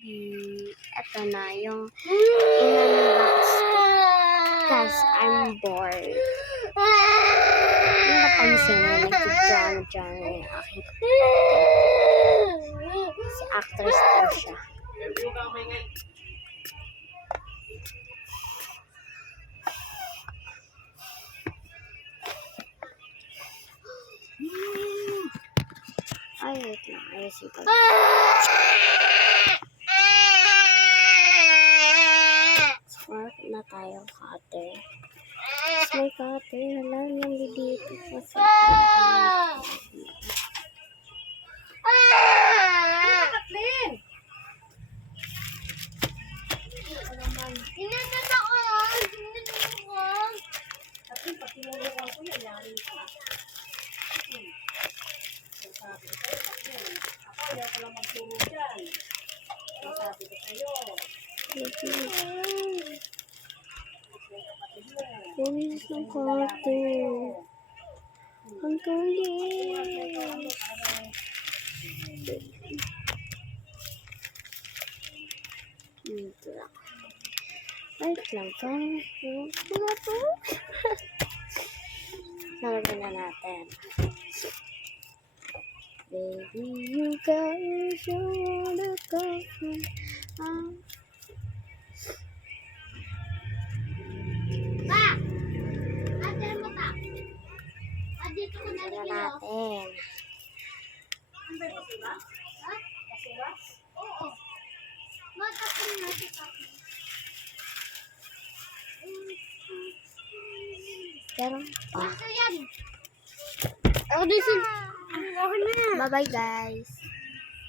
Ito na yung in-unbox ko. Cause I'm bored. Yung napansin na nag-drama yung aking si actress daw siya. Ay, wait lang. Ayusin ko. Smart na tayo, cutter. May cutter na lang yung dito. Kasi Kathleen! Inanan ako yan! Inanan ako! Kathleen, pag tinulungan ko yan, yari ka. Sabi ko sa'yo, Kathleen. Ako, ayaw ko lang magturo dyan. Sabi ko sa'yo. Bumis ng cutter. Ang galing. Dito lang. Wait lang. Ano to? Nalagyan na natin. Baby, you guys, you wanna go from Pa! Ate mo ta. Dito ko na na rin natin. Ano ba yung basura? Ha? Basura? Oo. Matapin na si Papa. Pero, Ito yan. bye-bye guys.